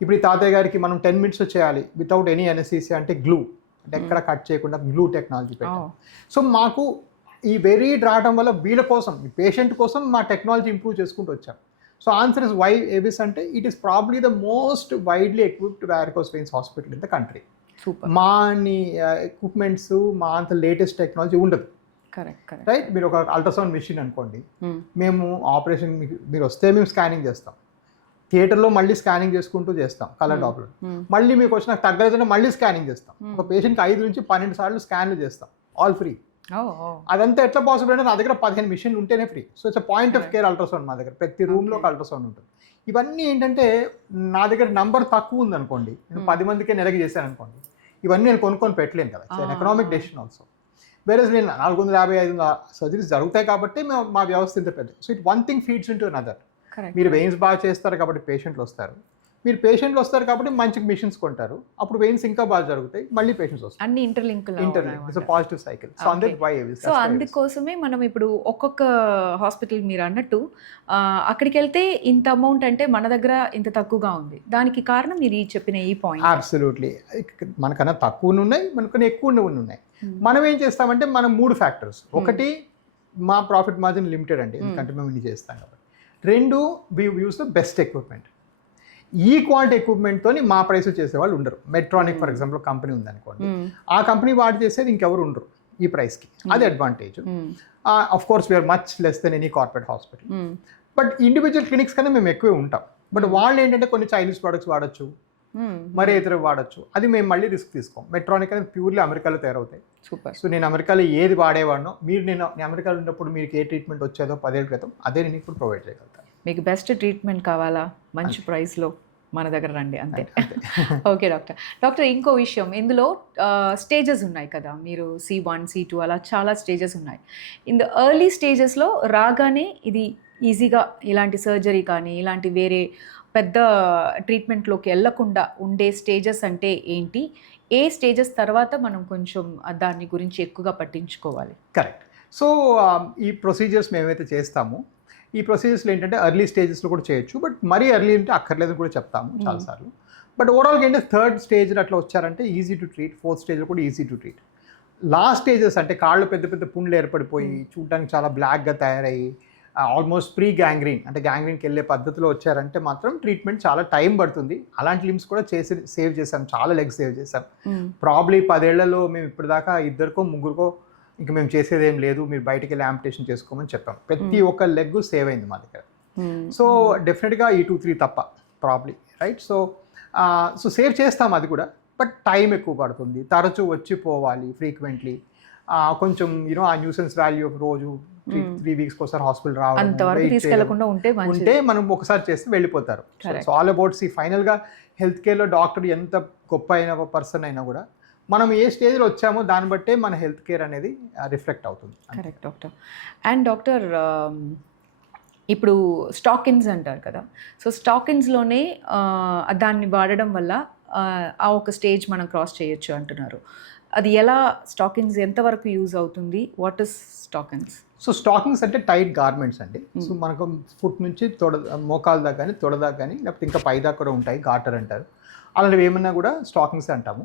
ఇప్పుడు ఈ తాతయ్య గారికి మనం 10 minutes చేయాలి వితౌట్ ఎనీ అనెస్థీసియా అంటే గ్లూ, అంటే ఎక్కడ కట్ చేయకుండా గ్లూ టెక్నాలజీ పెట్టాం. సో మాకు ఈ వెరీడ్ రావడం వల్ల వీళ్ళ కోసం, ఈ పేషెంట్ కోసం మా టెక్నాలజీ ఇంప్రూవ్ చేసుకుంటూ వచ్చాం. So answer is why AVIS అంటే it is probably the most widely equipped varicose veins hospital in the country. మా ఎక్విప్మెంట్స్, మా అంత లేటెస్ట్ టెక్నాలజీ ఉండదు. రైట్, మీరు ఒక అల్ట్రాసౌండ్ మెషిన్ అనుకోండి, మేము ఆపరేషన్ మీరు వస్తే మేము స్కానింగ్ చేస్తాం, థియేటర్లో మళ్ళీ స్కానింగ్ చేసుకుంటూ చేస్తాం కలర్ డాప్లర్, మళ్ళీ మీకు వచ్చి నాకు తగ్గలేదంటే మళ్ళీ స్కానింగ్ చేస్తాం. ఒక పేషెంట్కి 5 నుంచి 12 సార్లు స్కాన్లు చేస్తాం, ఆల్ ఫ్రీ. అదంతా ఎట్లా పాసిబుల్ అంటే నా దగ్గర 15 machines ఉంటేనే free. So it's point of care ultrasound మా దగ్గర, ప్రతి రూమ్లో ఒక అల్ట్రాసౌండ్ ఉంటుంది. ఇవన్నీ ఏంటంటే నా దగ్గర నంబర్ తక్కువ ఉందనుకోండి, నేను 10 మందికే నెలకి చేశాను అనుకోండి, ఇవన్నీ నేను కొనుక్కొని పెట్టలేను కదా, ఎకనామిక్ డెసిషన్ ఆల్సో. వేరే నేను 450-500 సర్జరీస్ జరుగుతాయి కాబట్టి మా వ్యవస్థ ఇంత పెద్ద. So it one thing feeds into another. మీరు వెయిన్స్ బాగా చేస్తారు కాబట్టి పేషెంట్లు వస్తారు, మీరు పేషెంట్లు వస్తారు కాబట్టి మంచి మిషన్స్ కొంటారు, అప్పుడు వెయిన్స్ ఇంకా బాగా జరుగుతాయి, మళ్ళీ పేషెంట్స్ వస్తారు. అన్ని interlink it's a positive cycle. So so అందుకోసమే మనం ఇప్పుడు ఒక్కొక్క హాస్పిటల్ మీరు అన్నట్టు అక్కడికి వెళ్తే ఇంత అమౌంట్ అంటే మన దగ్గర ఇంత తక్కువగా ఉంది, దానికి కారణం మీరు చెప్పిన ఈ పాయింట్. అబ్సల్యూట్లీ, మనకన్నా తక్కువ ఉన్నాయి, మనకన్నా ఎక్కువ ఉన్నాయి. మనం ఏం చేస్తామంటే మనం 3 ఫ్యాక్టర్స్. ఒకటి, మా ప్రాఫిట్ మార్జిన్ లిమిటెడ్ అండి, ఎందుకంటే మేము ఇన్ని చేస్తాం కాబట్టి. 2, we use the best equipment. ఈ క్వాలిటీ ఎక్విప్మెంట్తో మా ప్రైస్ చేసేవాళ్ళు ఉండరు. మెట్రానిక్ ఫర్ ఎగ్జాంపుల్ కంపెనీ ఉందనుకోండి, ఆ కంపెనీ వాడు చేసేది ఇంకెవరు ఉండరు ఈ ప్రైస్కి, అది advantage. Of course we are much less than any corporate hospital, but individual clinics కన్నా మేము ఎక్కువే ఉంటాం. బట్ వాళ్ళు ఏంటంటే కొన్ని చైనీస్ ప్రొడక్ట్స్ వాడచ్చు, మరే ఇతర వాడచ్చు, అది మేము మళ్ళీ రిస్క్ తీసుకోం. మెట్రానిక్ అనేది ప్యూర్లీ అమెరికాలో తయారవుతాయి. సూపర్. సో నేను అమెరికాలో ఏది వాడేవాడినో, నేను అమెరికాలో ఉన్నప్పుడు మీకు ఏ ట్రీట్మెంట్ వచ్చేదో 10 ఏళ్ళ క్రితం, అదే నేను ఇప్పుడు ప్రొవైడ్ చేయగలుగుతాను. మీకు బెస్ట్ ట్రీట్మెంట్ కావాలా మంచి ప్రైస్లో? మన దగ్గర రండి అంతే. Okay doctor. డాక్టర్ ఇంకో విషయం, ఇందులో స్టేజెస్ ఉన్నాయి కదా, మీరు C1 C2 అలా చాలా స్టేజెస్ ఉన్నాయి. ఇన్ ద ఎర్లీ స్టేజెస్లో రాగానే ఇది ఈజీగా ఇలాంటి సర్జరీ కానీ ఇలాంటి వేరే పెద్ద ట్రీట్మెంట్లోకి వెళ్ళకుండా ఉండే స్టేజెస్ అంటే ఏంటి, ఏ స్టేజెస్ తర్వాత మనం కొంచెం దాని గురించి ఎక్కువగా పట్టించుకోవాలి? కరెక్ట్. సో ఈ ప్రొసీజర్స్ మేమైతే చేస్తామో ఈ ప్రొసీజర్స్లో ఏంటంటే ఎర్లీ స్టేజెస్లో కూడా చేయొచ్చు, బట్ మరీ ఎర్లీ అంటే అక్కర్లేదని కూడా చెప్తాము చాలాసార్లు. బట్ ఓవరాల్గా ఏంటంటే థర్డ్ స్టేజ్లో అట్లా వచ్చారంటే ఈజీ టు ట్రీట్, ఫోర్త్ స్టేజ్లో కూడా easy to treat. Last stages అంటే కాళ్ళు పెద్ద పెద్ద పుండ్లు ఏర్పడిపోయి చూడడానికి చాలా బ్లాక్గా తయారయ్యి ఆల్మోస్ట్ ప్రీ గ్యాంగ్రీన్ అంటే గ్యాంగ్రీన్కి వెళ్ళే పద్ధతిలో వచ్చారంటే మాత్రం ట్రీట్మెంట్ చాలా టైం పడుతుంది. అలాంటి లిమ్స్ కూడా సేవ్ చేసాం, చాలా లెగ్స్ సేవ్ చేసాం. ప్రాబ్లీ 10 ఏళ్లలో మేము ఇప్పటిదాకా 2కో 3కో ఇంకా మేము చేసేది ఏం లేదు, మీరు బయటికి వెళ్ళి యాంపిటేషన్ చేసుకోమని చెప్పాం. ప్రతి ఒక్క లెగ్ సేవ్ అయింది మా దగ్గర. సో డెఫినెట్గా ఈ 2-3 తప్ప ప్రాబ్లీ రైట్. సో సేవ్ చేస్తాం అది కూడా, బట్ టైం ఎక్కువ పడుతుంది, తరచూ వచ్చి పోవాలి ఫ్రీక్వెంట్లీ. కొంచెం యూనో ఆ న్యూసెన్స్ వాల్యూ ఆఫ్ రోజు 3 వీక్స్కి ఒకసారి హాస్పిటల్ రావడం ఉంటే మనం ఒకసారి చేస్తే వెళ్ళిపోతారు. సో ఆల్ అబౌట్ ఫైనల్గా హెల్త్ కేర్లో డాక్టర్ ఎంత గొప్ప అయిన పర్సన్ అయినా కూడా మనం ఏ స్టేజ్లో వచ్చామో దాన్ని బట్టే మన హెల్త్ కేర్ అనేది రిఫ్లెక్ట్ అవుతుంది. Correct doctor. అండ్ డాక్టర్ ఇప్పుడు స్టాకిన్స్ అంటారు కదా, సో స్టాకిన్స్లోనే దాన్ని వాడడం వల్ల ఆ ఒక స్టేజ్ మనం క్రాస్ చేయొచ్చు అంటున్నారు. అది ఎలా, స్టాకిన్స్ ఎంతవరకు యూజ్ అవుతుంది, వాట్ ఇస్ స్టాకిన్స్? సో స్టాకింగ్స్ అంటే టైట్ గార్మెంట్స్ అండి. సో మనకు ఫుట్ నుంచి మోకాల దాకా కానీ తొడ దాకా కానీ లేకపోతే ఇంకా పై దాకా కూడా ఉంటాయి, గాటర్ అంటారు. అలాంటివి ఏమన్నా కూడా స్టాకింగ్స్ అంటాము.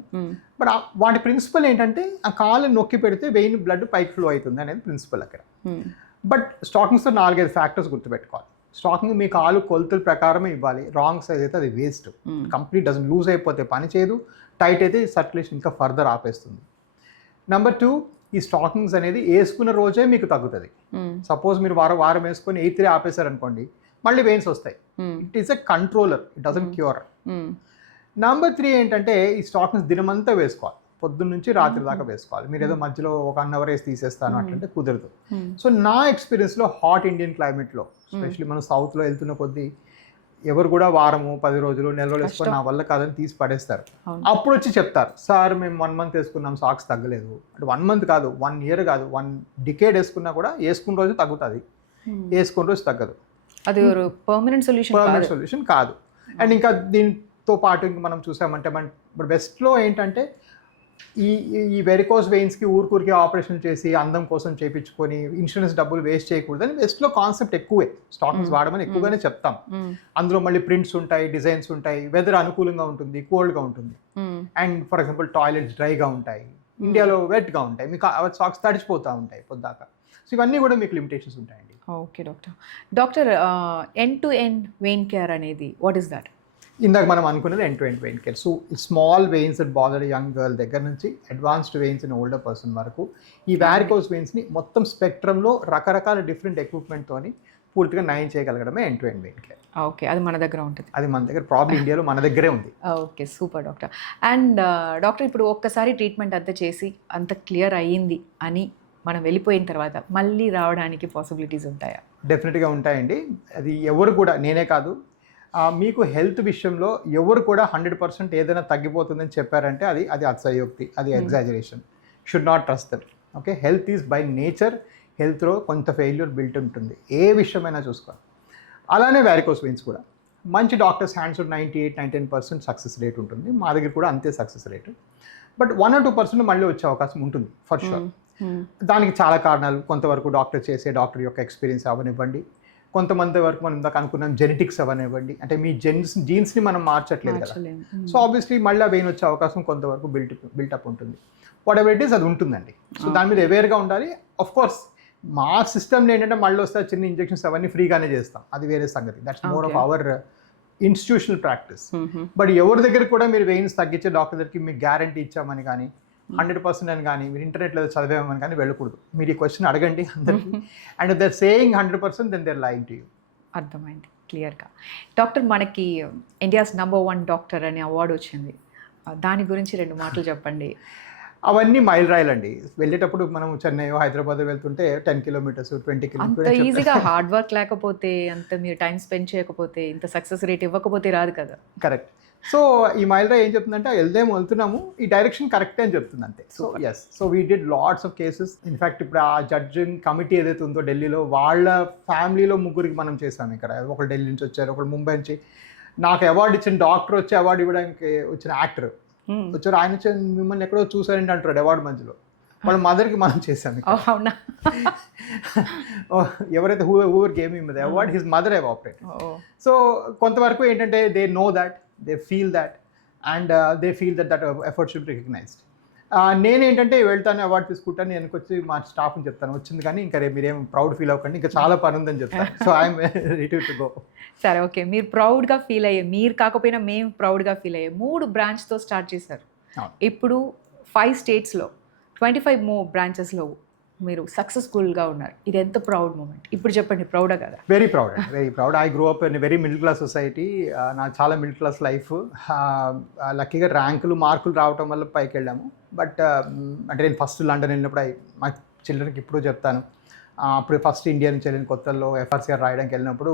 బట్ వాటి ప్రిన్సిపల్ ఏంటంటే ఆ కాలు నొక్కి పెడితే వెయిన్ బ్లడ్ పైకి ఫ్లో అవుతుంది అనేది ప్రిన్సిపల్ అక్కడ. బట్ స్టాకింగ్స్లో 4-5 ఫ్యాక్టర్స్ గుర్తుపెట్టుకోవాలి. స్టాకింగ్ మీ కాలు కొలతల ప్రకారమే ఇవ్వాలి. రాంగ్ సైజ్ అయితే అది వేస్ట్, కంప్లీట్ డజన్ లూజ్ అయిపోతే పని చేయదు, టైట్ అయితే సర్క్యులేషన్ ఇంకా ఫర్దర్ ఆపేస్తుంది. నెంబర్ 2, ఈ స్టాకింగ్స్ అనేది వేసుకున్న రోజే మీకు తగ్గుతుంది. సపోజ్ మీరు వారం వేసుకొని 8th డే ఆపేశారనుకోండి, మళ్ళీ వెయిన్స్ వస్తాయి. It is a controller, it doesn't cure. Number 3 ఏంటంటే ఈ స్టాకింగ్స్ దినమంతా వేసుకోవాలి, పొద్దున్న నుంచి రాత్రి దాకా వేసుకోవాలి. మీరు ఏదో మధ్యలో ఒక 1 hour వేసి తీసేస్తాను అట్లంటే కుదరదు. సో నా ఎక్స్పీరియన్స్లో హాట్ ఇండియన్ క్లైమేట్లో ఎస్పెషల్లీ మనం సౌత్లో వెళ్తున్న కొద్దీ ఎవరు కూడా వారము 10 రోజులు నెల రోజులు వేసుకొని నా వల్ల కాదని తీసి పడేస్తారు. అప్పుడు వచ్చి చెప్తారు, సార్ మేము 1 month వేసుకున్నాం సాక్స్ తగ్గలేదు. అంటే 1 month కాదు, 1 year కాదు, 1 decade వేసుకున్నా కూడా వేసుకున్న రోజు తగ్గుతుంది, వేసుకున్న రోజు తగ్గదు. అది పర్మనెంట్ సొల్యూషన్ కాదు. అండ్ ఇంకా దీంతో పాటు ఇంక మనం చూసామంటే ఇప్పుడు వెస్ట్లో ఏంటంటే ఈ వెరికోస్ వెయిన్స్కి ఊరికి ఆపరేషన్ చేసి అందం కోసం చేయించుకొని ఇన్సూరెన్స్ డబ్బులు వేస్ట్ చేయకూడదని వెస్ట్లో కాన్సెప్ట్ ఎక్కువే. స్టాకింగ్స్ వాడమని ఎక్కువగానే చెప్తాం. అందులో మళ్ళీ ప్రింట్స్ ఉంటాయి, డిజైన్స్ ఉంటాయి, వెదర్ అనుకూలంగా ఉంటుంది, కోల్డ్గా ఉంటుంది. అండ్ ఫర్ ఎగ్జాంపుల్ టాయిలెట్స్ డ్రైగా ఉంటాయి, ఇండియాలో వెట్గా ఉంటాయి, మీకు సాక్స్ తడిచిపోతూ ఉంటాయి పొద్దాక. సో ఇవన్నీ కూడా మీకు లిమిటేషన్స్ ఉంటాయండి. Okay doctor. End to end vein care అనేది వాట్ ఈస్ దట్? ఇందాక మనం అనుకున్నది end to end vein care. So small veins that bother young girl దగ్గర నుంచి advanced veins in older person వరకు ఈ వారికోస్ వెయిన్స్ని మొత్తం స్పెక్ట్రంలో రకరకాల డిఫరెంట్ ఎక్విప్మెంట్తోని పూర్తిగా నయం చేయగలగడమే end to end vein care. Okay, అది మన దగ్గర ఉంటుంది. అది మన దగ్గర ప్రాబ్లం ఇండియాలో మన దగ్గరే ఉంది. Okay, super doctor. And doctor, ఇప్పుడు ఒక్కసారి ట్రీట్మెంట్ అంతా చేసి అంత క్లియర్ అయ్యింది అని మనం వెళ్ళిపోయిన తర్వాత మళ్ళీ రావడానికి పాసిబిలిటీస్ ఉంటాయా? డెఫినెట్గా ఉంటాయండి. అది ఎవరు కూడా, నేనే కాదు, మీకు హెల్త్ విషయంలో ఎవరు కూడా 100% ఏదైనా తగ్గిపోతుందని చెప్పారంటే అది అతిశయోక్తి, అది exaggeration. Should not trust that. Okay, health is by nature. హెల్త్లో కొంత ఫెయిల్యూర్ బిల్ట్ ఉంటుంది, ఏ విషయమైనా చూసుకోవాలి. అలానే వారికోస్ వెయిన్స్ కూడా మంచి డాక్టర్స్ హ్యాండ్స్ 98-99% సక్సెస్ రేట్ ఉంటుంది. మా దగ్గర కూడా అంతే సక్సెస్ రేటు. బట్ 1 or 2% మళ్ళీ వచ్చే అవకాశం ఉంటుంది ఫర్ షూర్. దానికి చాలా కారణాలు. కొంతవరకు డాక్టర్ యొక్క ఎక్స్పీరియన్స్ అవనివ్వండి, కొంతమంది వరకు మనం ఇందాక అనుకున్నాం జెనెటిక్స్ అవనివ్వండి, అంటే మీ జీన్స్ని మనం మార్చట్లేదు కదా. సో ఆబ్వియస్లీ మళ్ళీ వెయిన్ వచ్చే అవకాశం కొంతవరకు బిల్టప్ ఉంటుంది. వాట్ ఎవర్ ఇట్ ఈస్ అది ఉంటుందండి. సో దాని మీద అవేర్గా ఉండాలి. ఆఫ్ కోర్స్ మా సిస్టమ్లో ఏంటంటే మళ్ళీ వస్తే చిన్న ఇంజెక్షన్స్ అవన్నీ ఫ్రీగానే చేస్తాం, అది వేరే సంగతి. That's more of our institutional practice. But ఎవరి దగ్గర కూడా మీరు వెయిన్స్ తగ్గించే డాక్టర్ దగ్గరికి మీకు గ్యారంటీ ఇచ్చామని కానీ 100% అని కానీ మీరు ఇంటర్నెట్లో చదివామని కానీ వెళ్ళకూడదు. మీరు ఈ క్వశ్చన్ అడగండి అందరికీ. And they're saying 100% then they're lying to you. అర్థమైంది క్లియర్గా. డాక్టర్, మనకి ఇండియాస్ #1 డాక్టర్ అనే అవార్డు వచ్చింది, దాని గురించి 2 మాటలు చెప్పండి. అవన్నీ మైల్ రాయలండి. వెళ్ళేటప్పుడు మనం చెన్నై హైదరాబాద్ వెళ్తుంటే 10 కిలోమీటర్స్ 20 అంత కిలోమీటర్స్ ఈజీగా హార్డ్ వర్క్ లేకపోతే, అంత మీరు టైం స్పెండ్ చేయకపోతే, ఇంత సక్సెస్ రేట్ ఇవ్వకపోతే రాదు కదా. కరెక్ట్. సో ఈ మైల్ రాయ్ ఏం చెప్తుందంటే వెళ్తున్నాము, ఈ డైరెక్షన్ కరెక్టే అని చెప్తుంది అంతే. So yes, so we did lots of cases. In fact ఇప్పుడు ఆ జడ్జింగ్ కమిటీ ఏదైతే ఉందో ఢిల్లీలో, వాళ్ళ ఫ్యామిలీలో ముగ్గురికి మనం చేసాము ఇక్కడ. ఒకరు ఢిల్లీ నుంచి వచ్చారు, ఒకరు ముంబై నుంచి. నాకు అవార్డు ఇచ్చిన డాక్టర్ వచ్చి అవార్డు ఇవ్వడానికి వచ్చిన యాక్టర్ వచ్చారు. ఆయన వచ్చి మిమ్మల్ని ఎక్కడో చూసారంటే అంటారు అవార్డు మధ్యలో. వాళ్ళ మదర్కి మనం చేసాము. అవునా? ఎవరైతే whoever gave him the award, his mother have operated. So కొంతవరకు ఏంటంటే they know that, they feel that, and they feel that effort should be recognised. నేనేంటంటే వెళ్తాను, అవార్డు తీసుకుంటాను, నేను వచ్చి మా స్టాఫ్ని చెప్తాను వచ్చింది కానీ ఇంకా రేపు మీరేం ప్రౌడ్ ఫీల్ అవ్వకండి, ఇంకా చాలా పని ఉందని చెప్తాను. So I'm ready to go. సరే, ఓకే. మీరు ప్రౌడ్గా ఫీల్ అయ్యే, మీరు కాకపోయినా మేము ప్రౌడ్గా ఫీల్ అయ్యే 3 బ్రాంచ్తో స్టార్ట్ చేశారు. ఇప్పుడు 5 స్టేట్స్లో 25 more బ్రాంచెస్లో మీరు సక్సెస్ఫుల్గా ఉన్నారు. ఇది ఎంత ప్రౌడ్ మూమెంట్. ఇప్పుడు చెప్పండి, ప్రౌడా కదా? Very proud, very proud. I grow up in very middle class society. నాకు చాలా మిడిల్ క్లాస్ లైఫ్. లక్కీగా ర్యాంకులు మార్కులు రావటం వల్ల పైకి వెళ్ళాము. బట్ అంటే నేను ఫస్ట్ లండన్ వెళ్ళినప్పుడు మా చిల్డ్రన్కి ఇప్పుడు చెప్తాను, అప్పుడు ఫస్ట్ ఇండియా నుంచి వెళ్ళిన కొత్తల్లో FRCR రాయడానికి వెళ్ళినప్పుడు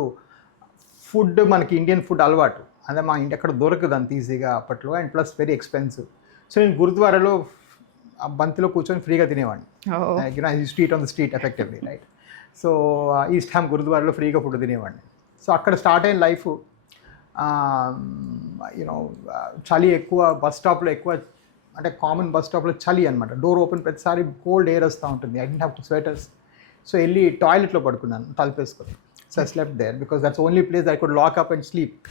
ఫుడ్, మనకి ఇండియన్ ఫుడ్ అలవాటు, అదే మా ఇంటి ఎక్కడ దొరకదు అంత ఈజీగా అప్పట్లో, and plus very expensive. So నేను గురుద్వారాలో బంతిలో కూర్చొని ఫ్రీగా తినేవాడిని. Street on the street effectively, right. So East Ham గురుద్వారాలో ఫ్రీగా ఫుడ్ తినేవాడిని. సో అక్కడ స్టార్ట్ అయిన లైఫ్, యూనో చలి ఎక్కువ, బస్ స్టాప్లో ఎక్కువ, అంటే కామన్ బస్ స్టాప్లో చలి అనమాట. డోర్ ఓపెన్ ప్రతిసారి కోల్డ్ ఎయిర్ వస్తూ ఉంటుంది. I don't have to sweaters. So వెళ్ళి టాయిలెట్లో పడుకున్నాను తలుపేసుకొని. So I slept there because that's only place I could lock up and sleep,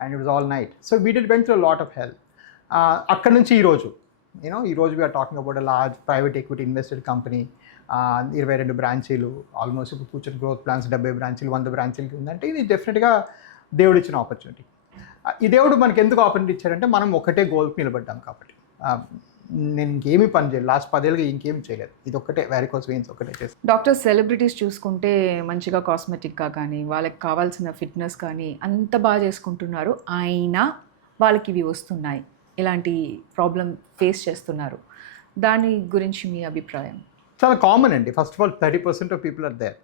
and it was all night. So we did went through lot of help. అక్కడ నుంచి ఈరోజు ఈరోజు we're talking about a large private equity invested company. 22 బ్రాంచీలు, almost ఇప్పుడు future growth plans 70 బ్రాంచీలు, 100 బ్రాంచీలకి ఉందంటే ఇది డెఫినెట్గా దేవుడు ఇచ్చిన ఆపర్చునిటీ. ఈ దేవుడు మనకి ఎందుకు ఆపర్చునిటీ ఇచ్చారంటే మనం ఒకటే గోల్కి నిలబడ్డాం కాబట్టి. నేను ఇంకేమీ పని చేయలేదు, లాస్ట్ 10 ఏళ్ళుగా ఇంకేం చేయలేదు, ఇది ఒక్కటే, వారికోస్ వెయిన్స్ ఒకటే చేస్తాను. డాక్టర్, సెలబ్రిటీస్ చూసుకుంటే మంచిగా కాస్మెటిక్గా కానీ, వాళ్ళకి కావాల్సిన ఫిట్నెస్ కానీ అంత బాగా చేసుకుంటున్నారు, అయినా వాళ్ళకి ఇవి వస్తున్నాయి, ఇలాంటి ప్రాబ్లం ఫేస్ చేస్తున్నారు. దాని గురించి మీ అభిప్రాయం? చాలా కామన్ అండి. First of all 30% of people are there,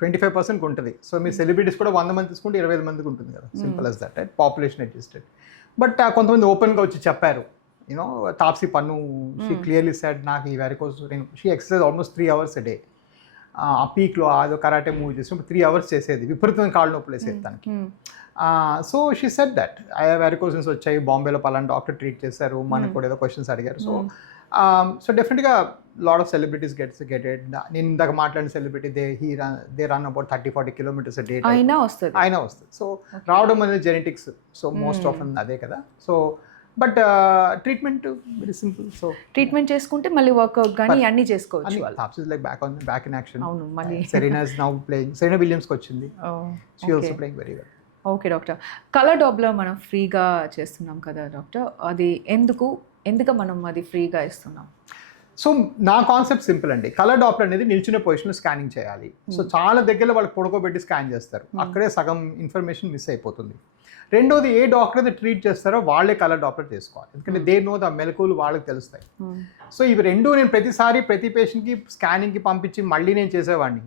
25% ఉంటుంది. సో మీ సెలబ్రిటీస్ కూడా 100 మంది తీసుకుంటే 25 మందికి ఉంటుంది కదా, simple as that, right? Population adjusted. But కొంతమంది ఓపెన్గా వచ్చి చెప్పారు, తాప్సీ పన్ను, షీ క్లియర్లీ సెడ్ నాకు ఈ varicose, she exercise almost 3 hours a day. ఆ పీక్లో అదో కరాటే మూవీ చేసినప్పుడు 3 hours చేసేది, విపరీతమైన కాళ్ళు నొప్పులు వేసేది తనకి. So she said that I have varicoses వచ్చాయి, బాంబేలో పలానా డాక్టర్ ట్రీట్ చేశారు, మనకు కూడా ఏదో క్వశ్చన్స్ అడిగారు. సో డెఫినెట్గా lot of celebrities get it. నేను ఇందాక మాట్లాడిన celebrity they run about 30-40 kilometers a day. అయినా వస్తుంది. సో రావడం అనేది జెనెటిక్స్, సో మోస్ట్ ఆఫ్ అదే కదా. So but treatment very simple. So treatment చేసుకుంటే మళ్ళీ వర్కౌట్ కానీ అన్నీ చేసుకోవచ్చు. Taapsee is like back in action. అవును, మళ్ళీ Serena is now playing. Serena విలియమ్స్కి వచ్చింది, she also playing very well. Okay doctor, colour డాబ్లో మనం ఫ్రీగా చేస్తున్నాం కదా డాక్టర్, అది ఎందుకు మనం అది ఫ్రీగా ఇస్తున్నాం? సో నా కాన్సెప్ట్ సింపుల్ అండి. కలర్ డాప్లర్ అనేది నిల్చునే పొజిషన్లో స్కానింగ్ చేయాలి. సో చాలా దగ్గరలో వాళ్ళకి పొడకోబెట్టి స్కాన్ చేస్తారు, అక్కడే సగం ఇన్ఫర్మేషన్ మిస్ అయిపోతుంది. రెండోది, ఏ డాక్టర్ అయితే ట్రీట్ చేస్తారో వాళ్ళే కలర్ డాప్లర్ చేసుకోవాలి, ఎందుకంటే దే నో ద మెలకువలు వాళ్ళకి తెలుస్తాయి. సో ఇవి రెండు నేను ప్రతి పేషెంట్కి స్కానింగ్కి పంపించి మళ్ళీ నేను చేసేవాడిని.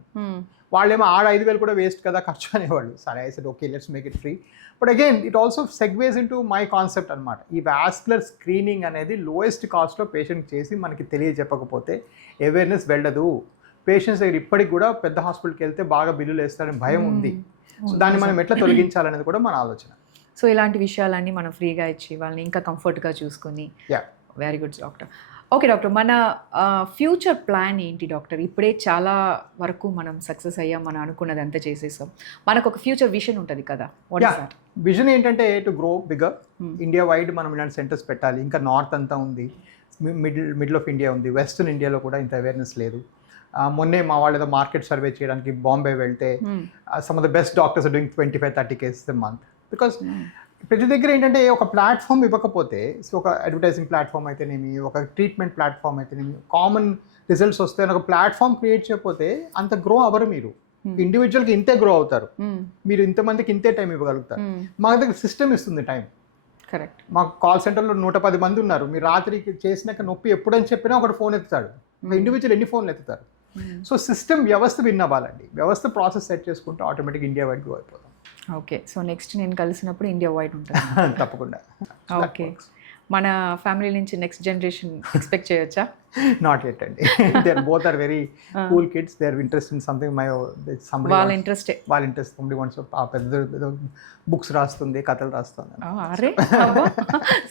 వాళ్ళేమో 5,000 కూడా వేస్ట్ కదా ఖర్చు అనేవాళ్ళు. సరే, I said okay, let's make it free. But again it also segues in to my concept అనమాట. ఈ వాస్కులర్ స్క్రీనింగ్ అనేది లోయెస్ట్ కాస్ట్లో పేషెంట్ చేసి మనకి తెలియజెప్పకపోతే అవేర్నెస్ వెళ్ళదు. పేషెంట్స్ దగ్గర ఇప్పటికి కూడా పెద్ద హాస్పిటల్కి వెళ్తే బాగా బిల్లులు వేస్తారని భయం ఉంది. సో దాన్ని మనం ఎట్లా తొలగించాలనేది కూడా మన ఆలోచన. సో ఇలాంటి విషయాలన్నీ మనం ఫ్రీగా ఇచ్చి వాళ్ళని ఇంకా కంఫర్ట్గా చూసుకొని. Very good doctor. Okay doctor, మన ఫ్యూచర్ ప్లాన్ ఏంటి డాక్టర్? ఇప్పుడే చాలా వరకు మనం సక్సెస్ అయ్యాం, మనం అనుకున్నది అంతా చేసేసాం, మనకు ఒక ఫ్యూచర్ విజన్ ఉంటుంది కదా. విజన్ ఏంటంటే to grow bigger. India wide మనం ఇలాంటి సెంటర్స్ పెట్టాలి. ఇంకా నార్త్ అంతా ఉంది, మిడిల్ ఆఫ్ ఇండియా ఉంది, వెస్టర్న్ ఇండియాలో కూడా ఇంత అవేర్నెస్ లేదు. మొన్నే మా వాళ్ళు ఏదో మార్కెట్ సర్వే చేయడానికి బాంబే వెళ్తే some of the best doctors are doing 25-30 cases a month. Because ప్రతి దగ్గర ఏంటంటే ఒక ప్లాట్ఫామ్ ఇవ్వకపోతే, సో ఒక అడ్వర్టైజింగ్ ప్లాట్ఫామ్ అయితేనేమి, ఒక ట్రీట్మెంట్ ప్లాట్ఫామ్ అయితేనేమి, కామన్ రిజల్ట్స్ వస్తే ఒక ప్లాట్ఫామ్ క్రియేట్ చేయకపోతే అంత గ్రో అవ్వరు. మీరు ఇండివిజువల్కి ఇంతే గ్రో అవుతారు, మీరు ఇంతమందికి ఇంతే టైం ఇవ్వగలుగుతారు. మా దగ్గర సిస్టమ్ ఇస్తుంది టైం. కరెక్ట్. మాకు కాల్ సెంటర్లో 110 మంది ఉన్నారు. మీరు రాత్రికి చేసినాక నొప్పి ఎప్పుడని చెప్పినా ఒకటి ఫోన్ ఎత్తుతాడు. ఇండివిజువల్ ఎన్ని ఫోన్లు ఎత్తుతారు? సో సిస్టమ్ వ్యవస్థ విన్ అవ్వాలండి. వ్యవస్థ ప్రాసెస్ సెట్ చేసుకుంటే ఆటోమేటిక్ ఇండియా వైడ్ గ్రో అయిపోతాం. ఓకే. సో నెక్స్ట్ నేను కలిసినప్పుడు ఇండియా వైడ్ ఉంటుంది. తప్పకుండా. ఓకే. మన ఫ్యామిలీ నుంచి నెక్స్ట్ జనరేషన్ ఎక్స్పెక్ట్ చేయొచ్చా? నాట్ యెట్ అండి. They both are very cool kids. They are interest in something. వాళ్ళ ఇంట్రెస్టే. వాళ్ళ ఇంట్రెస్ట్ సంబడి వాంట్స్ ఆ పెద్ద బుక్స్ రాస్తుంది, కథలు రాస్తుంది. అరే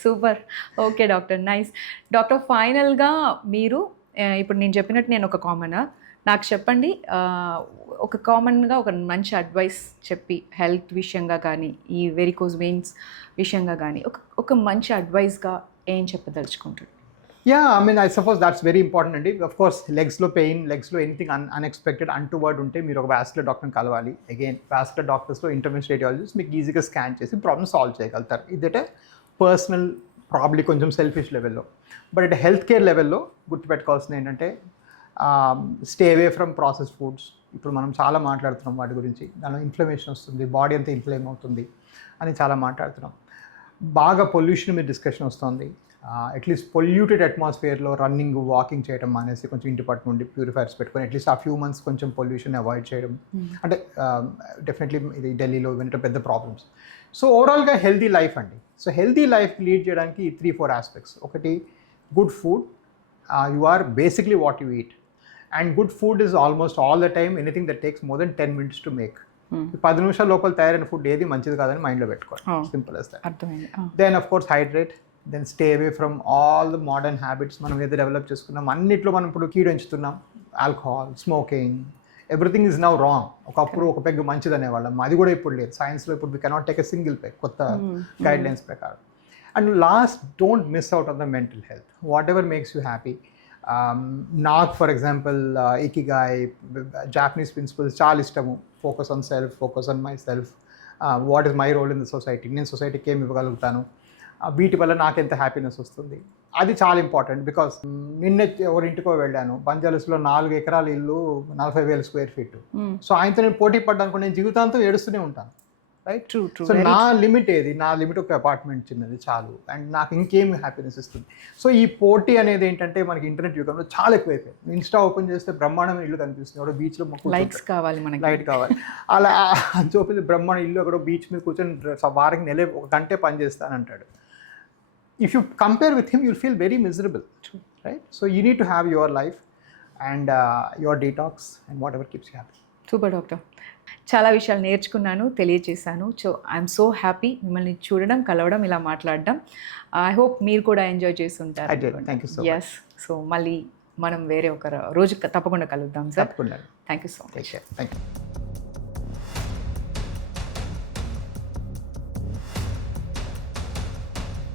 super. Okay doctor, nice. Doctor, ఫైనల్గా మీరు ఇప్పుడు నేను చెప్పినట్టు నేను ఒక కామనా, నాకు చెప్పండి ఒక కామన్గా ఒక మంచి అడ్వైస్ చెప్పి హెల్త్ విషయంగా కానీ ఈ వెరికోజ్ వెయిన్స్ విషయంగా కానీ ఒక మంచి అడ్వైస్గా ఏం చెప్పదలుచుకుంటారు? Yeah, I mean I suppose that's very important అండి. అఫ్ కోర్స్ లెగ్స్లో పెయిన్, లెగ్స్లో ఎనీథింగ్ అన్ఎక్స్పెక్టెడ్ అన్టువర్డ్ ఉంటే మీరు ఒక వాస్కులర్ డాక్టర్ని కలవాలి. అగైన్ వాస్కులర్ డాక్టర్స్లో ఇంటర్వెన్షన్ రేడియాలజిస్ట్ మీకు ఈజీగా స్కాన్ చేసి ప్రాబ్లమ్ సాల్వ్ చేయగలుగుతారు. ఇదైతే పర్సనల్ ప్రాబ్లీ కొంచెం సెల్ఫిష్ లెవెల్లో. బట్ అంటే హెల్త్ కేర్ లెవెల్లో గుర్తుపెట్టుకోవాల్సింది ఏంటంటే stay away from process foods. ఇప్పుడు మనం చాలా మాట్లాడుతున్నాం వాటి గురించి. దానిలో ఇన్ఫ్లమేషన్ వస్తుంది, బాడీ అంతా ఇన్ఫ్లేమ్ అవుతుంది అని చాలా మాట్లాడుతున్నాం. బాగా పొల్యూషన్ మీద డిస్కషన్ వస్తుంది. అట్లీస్ట్ పొల్యూటెడ్ అట్మాస్ఫియర్లో రన్నింగ్, వాకింగ్ చేయడం మానేసి కొంచెం ఇంటి పట్టు నుండి ప్యూరిఫైర్స్ పెట్టుకొని అట్లీస్ట్ ఆ ఫ్యూ మంత్స్ కొంచెం పొల్యూషన్ అవాయిడ్ చేయడం. అంటే డెఫినెట్లీ ఇది ఢిల్లీలో ఇవన్నీ పెద్ద ప్రాబ్లమ్స్. సో ఓవరాల్గా హెల్తీ లైఫ్ అండి. సో హెల్తీ లైఫ్ లీడ్ చేయడానికి 3-4 ఆస్పెక్ట్స్. ఒకటి good food. You are basically what you eat. And good food is almost all the time anything that takes more than 10 minutes to make. 10 నిమిషాల లోపల తయారైన food ఏది మంచిది కాదని మైండ్లో పెట్టుకోవాలి. Simple as that. అర్థమైంది. Then of course hydrate. Then stay away from all the modern habits మనం ఏదో డెవలప్ చేసుకున్నాం అన్నిట్లో మనం ఇప్పుడు కీడించుతున్నాం. Alcohol, smoking, everything is now wrong. ఒకప్పుడు ఒక పెగ్ మంచిది అనేవాళ్ళం, అది కూడా ఇప్పుడు లేదు. సైన్స్లో ఇప్పుడు we cannot take a single peg కొత్త గైడ్ లైన్స్ ప్రకారం. And last, don't miss out on the mental health. Whatever makes you happy. నాకు for example ikigai, Japanese principles చాలా ఇష్టము. Focus on self, focus on my self, what is my role in the society, నేను సొసైటీకి ఏమి ఇవ్వగలుగుతాను, వీటి వల్ల నాకు ఎంత హ్యాపీనెస్ వస్తుంది, అది చాలా ఇంపార్టెంట్. బికాస్ నిన్నే ఎవరింటికో వెళ్ళాను, బంజారాస్లో 4 ఎకరాల ఇల్లు, 40,000 square feet. సో ఆయనతో నేను పోటీ పడ్డాను, నేను జీవితాంతం ఏడుస్తూనే ఉంటాను. రైట్. సో నా లిమిట్ ఏది? నా లిమిట్ ఒక అపార్ట్మెంట్ చిన్నది చాలు, అండ్ నాకు ఇంకేం హ్యాపీనెస్ ఇస్తుంది. సో ఈ పోటీ అనేది ఏంటంటే మనకి ఇంటర్నెట్ యుగంలో చాలా ఎక్కువైపోయింది. ఇన్స్టా ఓపెన్ చేస్తే బ్రహ్మాండమైన ఇల్లు కనిపిస్తుంది, అక్కడ బీచ్లో లైక్స్ కావాలి, మనకి లైట్ కావాలి, అలా చూపించి బ్రహ్మాండ ఇల్లు అక్కడ బీచ్ మీద కూర్చొని వారికి నెల 1 గంటే పని చేస్తానంటాడు. If you compare with him, you'll feel very miserable. True. Right? So you need to have your life and your detox and whatever keeps you happy. Super doctor, చాలా విషయాలు నేర్చుకున్నాను, తెలియజేశాను. సో ఐఎమ్ సో హ్యాపీ మిమ్మల్ని చూడడం, కలవడం, ఇలా మాట్లాడడం. I hope మీరు కూడా ఎంజాయ్ చేస్తుంటారు. I did. Thank you so much. Yes. So మళ్ళీ మనం వేరే ఒక రోజు తప్పకుండా కలుద్దాం సార్. తప్పకుండా. Thank you so much. Take care. Thank you.